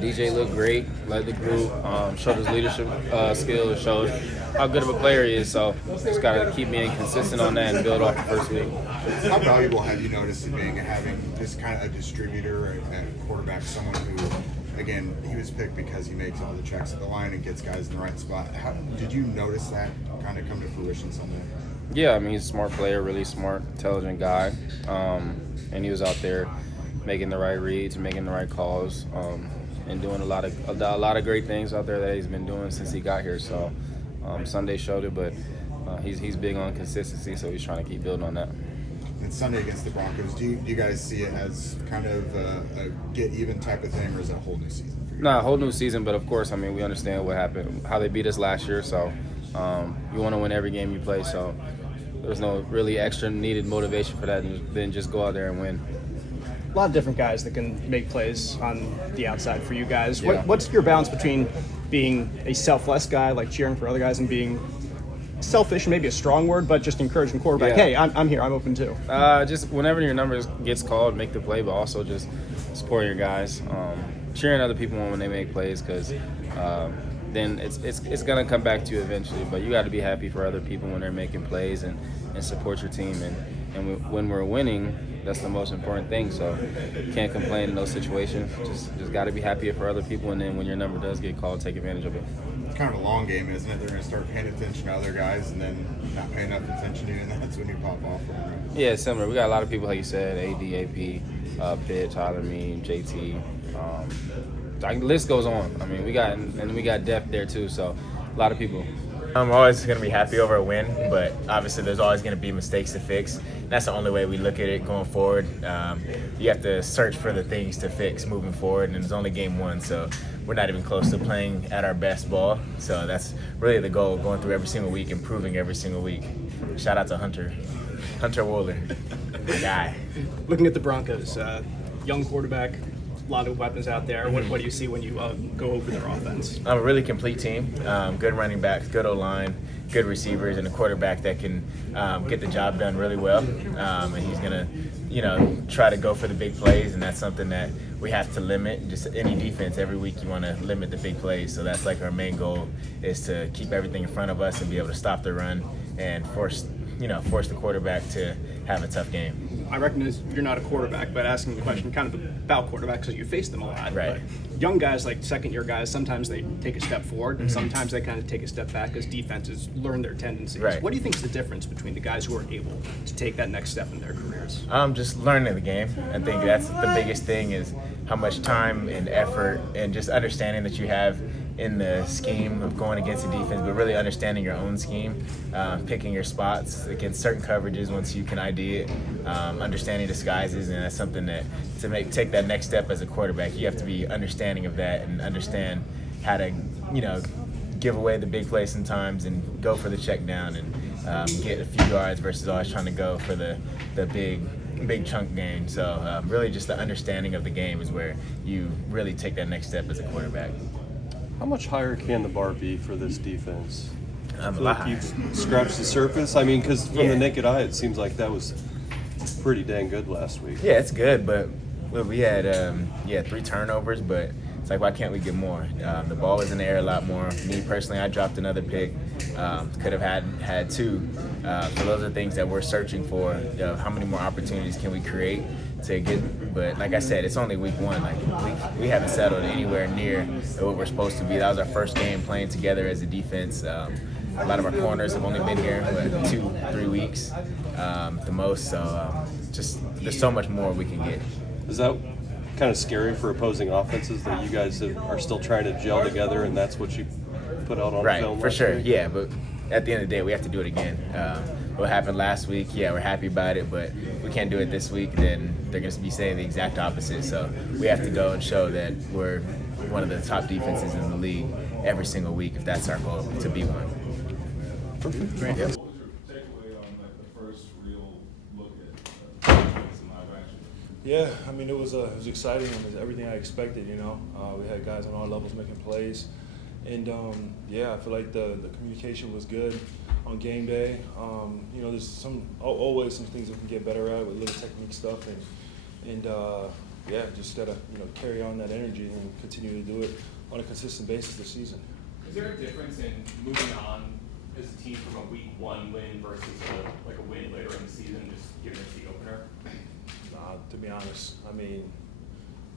DJ looked great, led the group, showed his leadership skills, showed how good of a player he is. So just got to keep being consistent on that and build off the first week. How valuable have you noticed it being having this kind of a distributor at quarterback, someone who, again, he was picked because he makes all the checks at the line and gets guys in the right spot. Did you notice that kind of come to fruition Sunday? Yeah, I mean, he's a smart player, really smart, intelligent guy, and he was out there making the right reads, making the right calls, and doing a lot of great things out there that he's been doing since he got here. So Sunday showed it, but he's big on consistency, so he's trying to keep building on that. And Sunday against the Broncos, do you guys see it as kind of a get even type of thing, or is it a whole new season for you? No, a whole new season, but of course, I mean, we understand what happened, how they beat us last year, so you want to win every game you play, so there's no really extra needed motivation for that than just go out there and win. A lot of different guys that can make plays on the outside for you guys. Yeah. What's your balance between being a selfless guy, like cheering for other guys, and being selfish, maybe a strong word, but just encouraging the quarterback, Yeah. hey, I'm here, I'm open too? Just whenever your number gets called, make the play, but also just support your guys. Cheering other people on when they make plays, because then it's going to come back to you eventually. But you got to be happy for other people when they're making plays and support your team. And when we're winning, that's the most important thing. So you can't complain in those situations. Just got to be happy for other people. And then when your number does get called, take advantage of it. It's kind of a long game, isn't it? They're going to start paying attention to other guys and then not paying enough attention to you, and that's when you pop off. Yeah, it's similar. We got a lot of people, like you said, AD, AP, Pitt, Tyler, me, JT. The list goes on. I mean, we got depth there too. So a lot of people. I'm always going to be happy over a win, but obviously there's always going to be mistakes to fix. That's the only way we look at it going forward. You have to search for the things to fix moving forward, and it's only game one, so we're not even close to playing at our best ball. So that's really the goal, going through every single week, improving every single week. Shout out to Hunter Wooler, my guy. Looking at the Broncos, young quarterback, a lot of weapons out there. What do you see when you go over their offense? A really complete team, good running backs, good O-line, good receivers, and a quarterback that can get the job done really well. And he's going to, try to go for the big plays, and that's something that we have to limit. Just any defense, every week you want to limit the big plays. So that's like our main goal, is to keep everything in front of us and be able to stop the run and force the quarterback to have a tough game. I recognize you're not a quarterback, but asking the question kind of about quarterbacks because you face them a lot. Right. But young guys, like second-year guys, sometimes they take a step forward, and sometimes they kind of take a step back as defenses learn their tendencies. Right. What do you think is the difference between the guys who are able to take that next step in their careers? Just learning the game. I think that's the biggest thing, is how much time and effort and just understanding that you have in the scheme of going against a defense, but really understanding your own scheme, picking your spots against certain coverages once you can ID it, understanding disguises, and that's something that take that next step as a quarterback, you have to be understanding of that and understand how to, give away the big play sometimes and go for the check down and get a few yards versus always trying to go for the big chunk gain. So really just the understanding of the game is where you really take that next step as a quarterback. How much higher can the bar be for this defense? A feel lot like higher. you've scratched the surface. I mean, because from Yeah. the naked eye, it seems like that was pretty dang good last week. Yeah, it's good, but we had 3 turnovers, but it's like, why can't we get more? The ball was in the air a lot more. Me personally, I dropped another pick. Could have had 2. So those are things that we're searching for. How many more opportunities can we create to get? But like I said, it's only week 1. Like we haven't settled anywhere near what we're supposed to be. That was our first game playing together as a defense. A lot of our corners have only been here for 2-3 weeks, the most. So just there's so much more we can get. Is that kind of scary for opposing offenses that you guys are still trying to gel together, and that's what you put out on Right, film? for last sure. week? Yeah, but at the end of the day, we have to do it again. What happened last week, yeah, we're happy about it, but if we can't do it this week, then they're going to be saying the exact opposite. So we have to go and show that we're one of the top defenses in the league every single week, if that's our goal, to be one. Perfect. Yep. What was your takeaway on the first real look at defense in live action? Yeah, I mean, it was exciting. It was everything I expected, We had guys on all levels making plays. And, I feel like the communication was good on game day. There's always some things we can get better at with little technique stuff. And yeah, just gotta carry on that energy and continue to do it on a consistent basis this season. Is there a difference in moving on as a team from a week 1 win versus a win later in the season, just given it's the opener? To be honest, I mean,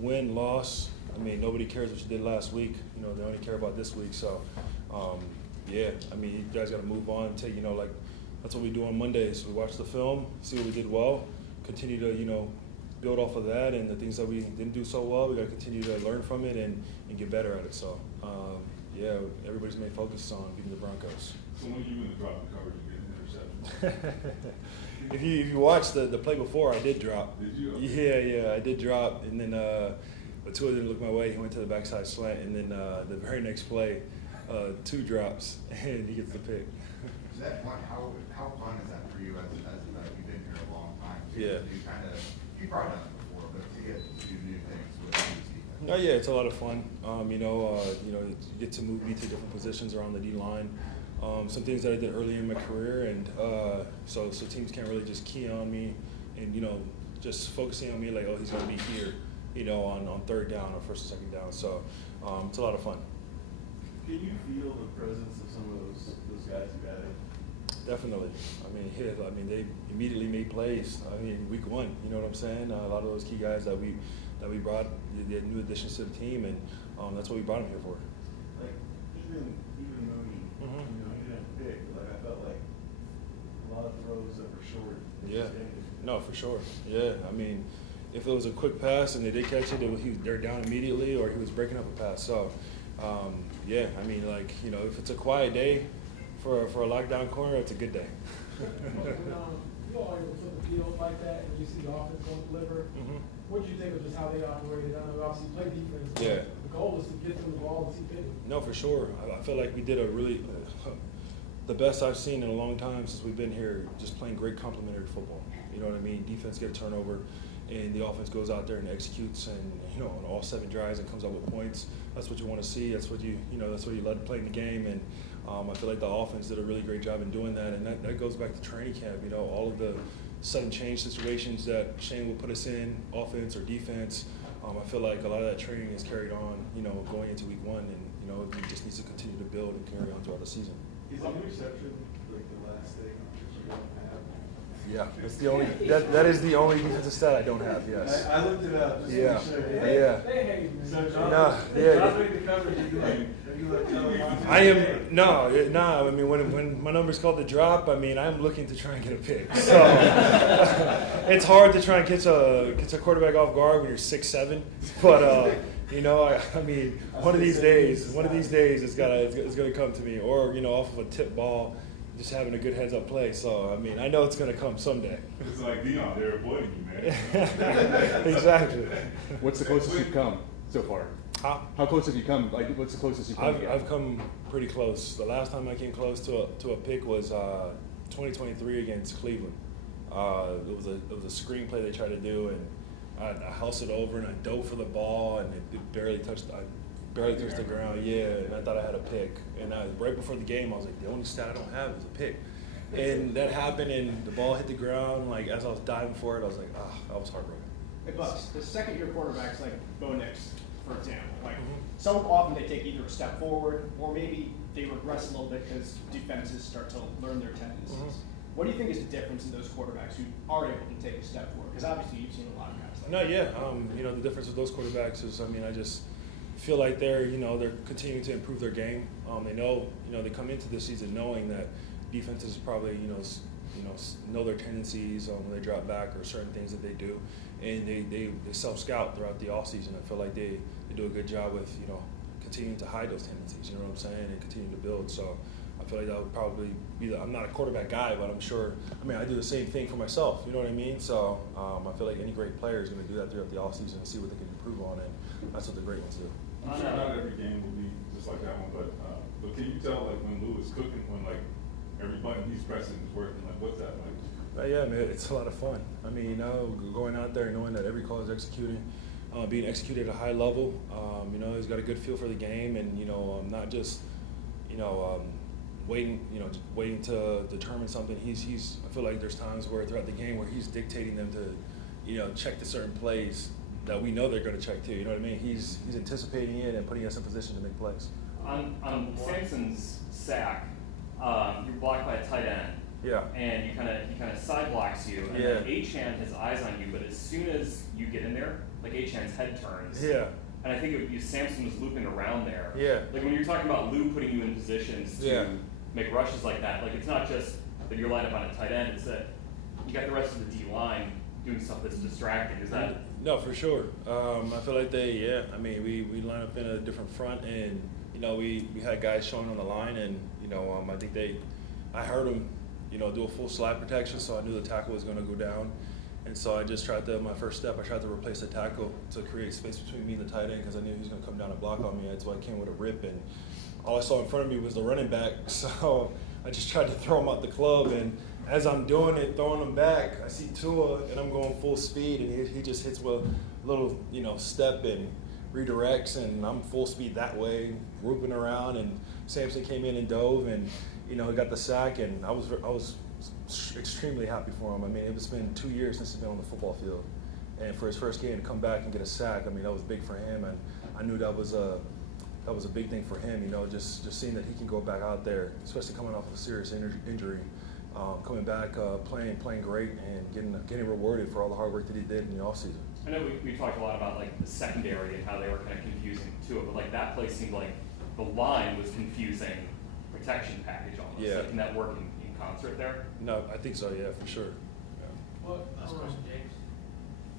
win, loss, I mean, nobody cares what you did last week. They only care about this week. So, yeah, I mean, you guys got to move on and take, that's what we do on Mondays. We watch the film, see what we did well, continue to, build off of that, and the things that we didn't do so well, we got to continue to learn from it and get better at it. So, yeah, everybody's main focus is on beating the Broncos. So when you in the drop the coverage and get an interception? If you watch the play before, I did drop. Did you? Yeah, I did drop, and then but Tua didn't look my way. He went to the backside slant, and then the very next play, 2 drops, and he gets the pick. Is that fun? How fun is that for you as you've been here a long time? Yeah. You've probably done it before, but to get to do new things with these defense. Oh yeah, it's a lot of fun. You get to move me to different positions around the D line. Some things that I did early in my career, and so teams can't really just key on me, and just focusing on me like, oh, he's going to be here, on 3rd down or 1st or 2nd down. So it's a lot of fun. Can you feel the presence of some of those guys you got in? Definitely. I mean, they immediately made plays. Week 1, you know what I'm saying? A lot of those key guys that we brought, they had new additions to the team, and that's what we brought them here for. Like even Mooney, he didn't pick. Like I felt like a lot of throws that were short. Yeah. No, for sure. Yeah. I mean, if it was a quick pass and they did catch it, they're down immediately, or he was breaking up a pass. So, yeah. I mean, if it's a quiet day for a lockdown corner, it's a good day. You all are able to flip the field like that, and you see the offense going to deliver. What do you think of just how they operated? I know obviously play defense. Yeah. The goal is to get them the ball and see fit. No, for sure. I feel like we did a really the best I've seen in a long time since we've been here. Just playing great complementary football. You know what I mean? Defense get a turnover, and the offense goes out there and executes, and on all 7 drives and comes up with points. That's what you want to see. That's what that's what you love playing the game. And I feel like the offense did a really great job in doing that. And that goes back to training camp. All of the sudden change situations that Shane will put us in, offense or defense. I feel like a lot of that training is carried on, going into week 1, and it just needs to continue to build and carry on throughout the season. Is the interception like the last thing that you don't have? Yeah, that's the only that is the only defensive stat I don't have. Yes. I looked it up. Just Yeah. To make sure. Yeah. They hate me. So Yeah. the coverage, you like I am no. I mean, when my number's called the drop, I mean I'm looking to try and get a pick. So it's hard to try and catch a quarterback off guard when you're 6'7". But I mean, one of these days, it's gonna come to me, or off of a tip ball, just having a good heads up play. So I mean, I know it's gonna come someday. It's like Dion, they're avoiding you, man. Exactly. What's the closest you've come so far? How close have you come? Like, what's the closest you've come? I've come pretty close. The last time I came close to a pick was 2023 against Cleveland. It was a screenplay they tried to do, and I housed it over and I dove for the ball, and it barely touched. I barely touched the ground. Yeah, and I thought I had a pick. And right before the game, I was like, the only stat I don't have is a pick. And that happened, and the ball hit the ground. Like as I was diving for it, I was like, I was heartbroken. Hey, Bucks, the second-year quarterbacks like Bo Nix, for example, so often they take either a step forward or maybe they regress a little bit because defenses start to learn their tendencies. What do you think is the difference in those quarterbacks who are able to take a step forward? Because obviously you've seen a lot of guys like that. No, yeah. The difference with those quarterbacks is, I just feel like they're continuing to improve their game. They know, they come into this season knowing that defenses probably, know their tendencies when they drop back or certain things that they do, and they self-scout throughout the offseason. I feel like they do a good job with, continuing to hide those tendencies, you know what I'm saying, and continue to build. So I feel like that would probably be I'm not a quarterback guy, but I'm sure, I do the same thing for myself, you know what I mean? So I feel like any great player is going to do that throughout the offseason and see what they can improve on, and that's what the great ones do. I'm sure not every game will be just like that one, but can you tell when Lou is cooking, when every button he's pressing is working, what's that like? Yeah, man, it's a lot of fun. Going out there and knowing that every call is being executed at a high level. He's got a good feel for the game, and not just waiting to determine something. I feel like there's times where throughout the game where he's dictating them to check the certain plays that we know they're going to check too. You know what I mean? He's anticipating it and putting us in position to make plays. On Sampson's sack, you're blocked by a tight end. Yeah. And he kind of side blocks you, and then Achane has eyes on you, but as soon as you get in there, like Achane's head turns. Yeah. And I think Sampson was looping around there. Yeah. Like when you're talking about Lou putting you in positions to make rushes like that, like it's not just that you're lined up on a tight end, it's that you got the rest of the D line doing stuff that's distracting. Is that? No, for sure. I feel like I mean, we line up in a different front, and you know, we had guys showing on the line, and you know, I think I heard them, you know, do a full slide protection, so I knew the tackle was going to go down. And so I just tried my first step, I tried to replace the tackle to create space between me and the tight end because I knew he was going to come down and block on me. That's why I came with a rip, and all I saw in front of me was the running back. So I just tried to throw him out the club, and as I'm doing it, throwing him back, I see Tua, and I'm going full speed, and he just hits with a little, you know, step and redirects, and I'm full speed that way, whooping around, and Sampson came in and dove, and you know, he got the sack, and I was extremely happy for him. I mean, it's been 2 years since he's been on the football field, and for his first game to come back and get a sack, I mean, that was big for him, and I knew that was a big thing for him. You know, just seeing that he can go back out there, especially coming off of a serious injury, coming back, playing great, and getting rewarded for all the hard work that he did in the offseason. I know we talked a lot about like the secondary and how they were kind of confusing too, but like that play seemed like the line was confusing protection package almost. Yeah. Like, can that work in concert there? No, I think so. Yeah, for sure. Yeah. Well, James.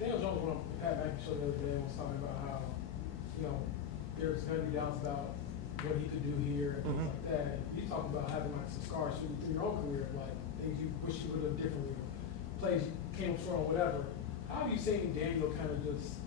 Daniel Jones went on Pat McAfee show the other day and was talking about how, you know, there's going to be doubts about what he could do here and things like that. And you talk about having like some scars through your own career, like things you wish you would have differently, plays you came up short on, whatever. How have you seen Daniel kind of just,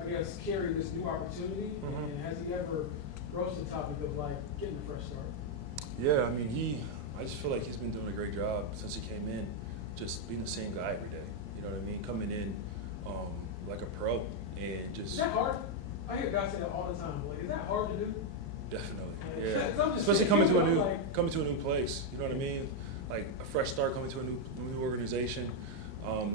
I guess, carry this new opportunity? And has he ever broached the topic of like getting a fresh start? Yeah, I mean, I just feel like he's been doing a great job since he came in, just being the same guy every day. You know what I mean? Coming in like a pro and just. Is that hard? I hear guys say that all the time. Like, is that hard to do? Definitely, Like, yeah. Especially coming to a new place. You know what I mean? Like a fresh start, coming to a new organization.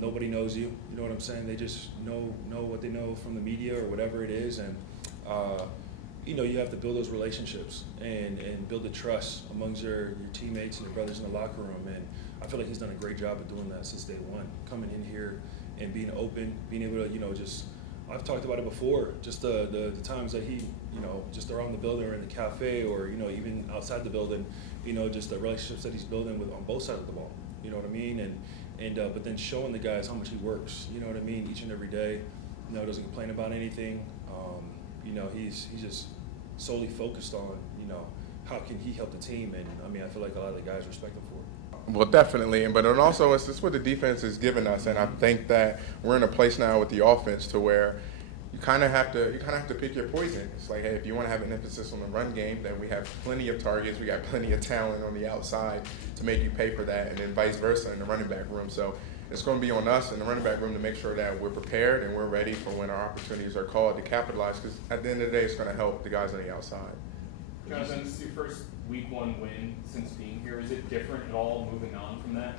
Nobody knows you. You know what I'm saying? They just know what they know from the media or whatever it is, and you know, you have to build those relationships and build the trust amongst your teammates and your brothers in the locker room. And I feel like he's done a great job of doing that since day one, coming in here and being open, being able to, you know, just, I've talked about it before, just the times that he, you know, just around the building or in the cafe or, you know, even outside the building, you know, just the relationships that he's building with on both sides of the ball. You know what I mean? And but then showing the guys how much he works, you know what I mean, each and every day, you know, doesn't complain about anything. You know, he's just solely focused on, you know, how can he help the team, and I mean, I feel like a lot of the guys respect him for it. Well, definitely, but it also it's what the defense has given us, and I think that we're in a place now with the offense to where you kind of have to pick your poison. It's like, hey, if you want to have an emphasis on the run game, then we have plenty of targets, we got plenty of talent on the outside to make you pay for that, and then vice versa in the running back room. So it's going to be on us in the running back room to make sure that we're prepared and we're ready for when our opportunities are called to capitalize, because at the end of the day, it's going to help the guys on the outside. Jonathan, this is your first week one win since being here. Is it different at all moving on from that?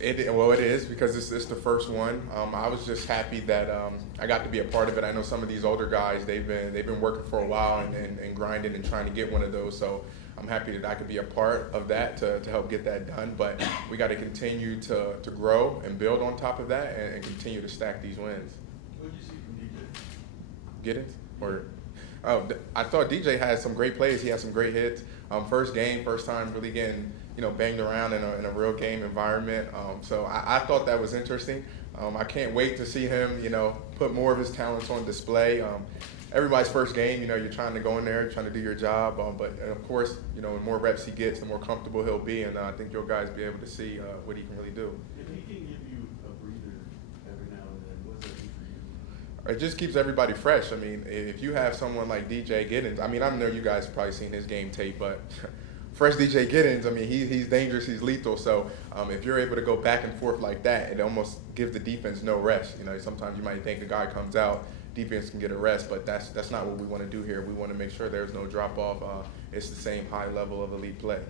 It is, because it's the first one. I was just happy that I got to be a part of it. I know some of these older guys, they've been working for a while and grinding and trying to get one of those. So I'm happy that I could be a part of that to help get that done. But we got to continue to grow and build on top of that and continue to stack these wins. What did you see from DJ? Giddens? I thought DJ had some great plays. He had some great hits. First game, first time really getting, you know, banged around in a real game environment. So I thought that was interesting. I can't wait to see him, you know, put more of his talents on display. Everybody's first game, you know, you're trying to go in there, trying to do your job. But of course, you know, the more reps he gets, the more comfortable he'll be. And I think you'll guys be able to see what he can really do. If he can give you a breather every now and then, what does that do for you? It just keeps everybody fresh. I mean, if you have someone like DJ Giddens, I mean, I know you guys have probably seen his game tape, but fresh DJ Giddens, I mean, he's dangerous, he's lethal. So if you're able to go back and forth like that, it almost gives the defense no rest. You know, sometimes you might think a guy comes out, defense can get a rest, but that's not what we want to do here. We want to make sure there's no drop off. It's the same high level of elite play.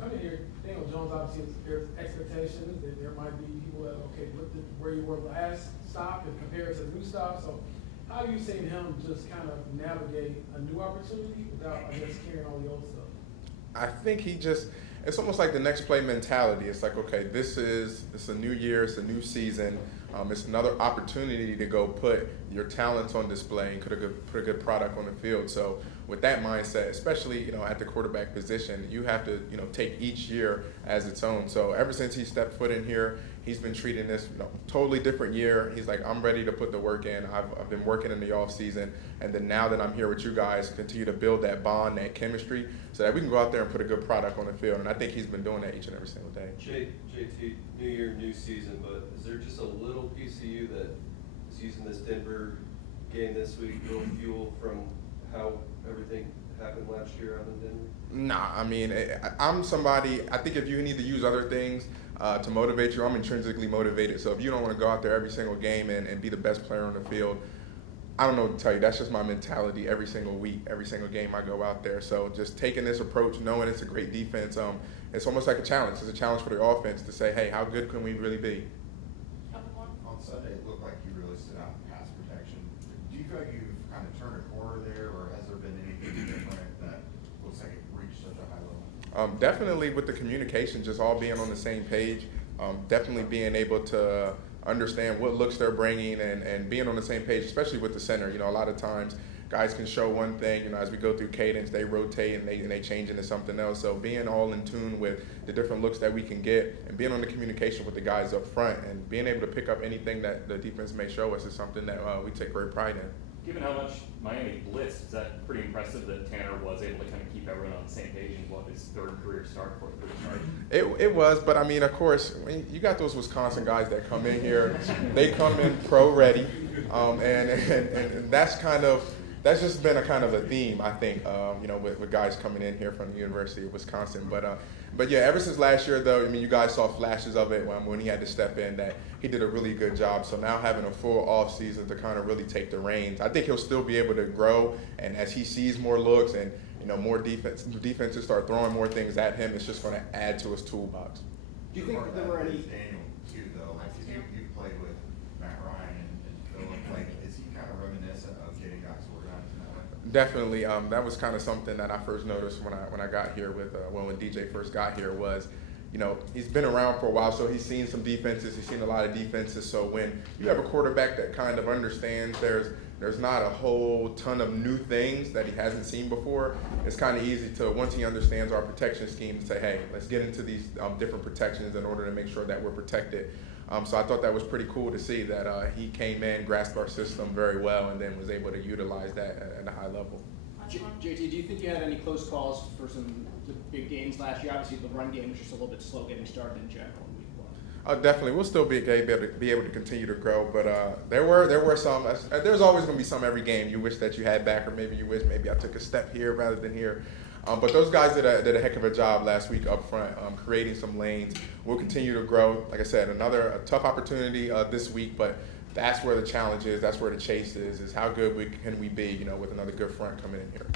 coming here, Daniel Jones, obviously, there's expectations that there might be people that, okay, look at where you were last stop and compare it to the new stop. So how are you seeing him just kind of navigate a new opportunity without, I guess, carrying all the old stuff? I think it's almost like the next play mentality. It's like, okay, it's a new year, it's a new season. It's another opportunity to go put your talents on display and put a good product on the field. So with that mindset, especially, at the quarterback position, you have to, take each year as its own. So ever since he stepped foot in here, he's been treating this, totally different year. He's like, I'm ready to put the work in. I've been working in the off season, and then now that I'm here with you guys, continue to build that bond, that chemistry, so that we can go out there and put a good product on the field. And I think he's been doing that each and every single day. JT, new year, new season, but is there just a little piece of you that is using this Denver game this week, little fuel from how everything happened last year out in Denver? Nah, I mean, I'm somebody, I think if you need to use other things to motivate you, I'm intrinsically motivated. So if you don't want to go out there every single game and be the best player on the field, I don't know what to tell you. That's just my mentality every single week, every single game I go out there. So just taking this approach, knowing it's a great defense, it's almost like a challenge. It's a challenge for the offense to say, hey, how good can we really be? On Sunday, it looked like you really stood out in pass protection. Do you feel like you've kind of turned a corner there, or has there been anything different that looks like it reached such a high level? Definitely with the communication, just all being on the same page, definitely being able to understand what looks they're bringing and being on the same page, especially with the center. A lot of times guys can show one thing, as we go through cadence, they rotate and they change into something else. So being all in tune with the different looks that we can get and being on the communication with the guys up front and being able to pick up anything that the defense may show us is something that we take great pride in. Given how much Miami blitzed, is that pretty impressive that Tanner was able to kind of keep everyone on the same page in his third career start? It was, but I mean, of course, when you got those Wisconsin guys that come in here, they come in pro ready, and that's just been a kind of a theme, I think, with guys coming in here from the University of Wisconsin. But yeah, ever since last year, though, I mean, you guys saw flashes of it when he had to step in, that he did a really good job. So now having a full off season to kind of really take the reins, I think he'll still be able to grow. And as he sees more looks and more defenses start throwing more things at him, it's just going to add to his toolbox. Do you think there were any? Daniel too, though. Like you played with Matt Ryan and Philip. Like, is he kind of reminiscent of getting guys organized in that way? Definitely. That was kind of something that I first noticed when I got here when DJ first got here was, he's been around for a while, so he's seen some defenses. He's seen a lot of defenses. So when you have a quarterback that kind of understands there's not a whole ton of new things that he hasn't seen before, it's kind of easy to, once he understands our protection scheme, to say, hey, let's get into these different protections in order to make sure that we're protected. So I thought that was pretty cool to see that he came in, grasped our system very well, and then was able to utilize that at a high level. JT, do you think you had any close calls for some the big games last year? Obviously, the run game was just a little bit slow getting started in general in week one. Definitely, we'll still be able to continue to grow, but there were some. There's always going to be some every game you wish that you had back, or maybe you wish maybe I took a step here rather than here. But those guys did a heck of a job last week up front, creating some lanes. We'll continue to grow. Like I said, a tough opportunity this week, but that's where the challenge is. That's where the chase is how good can we be, with another good front coming in here.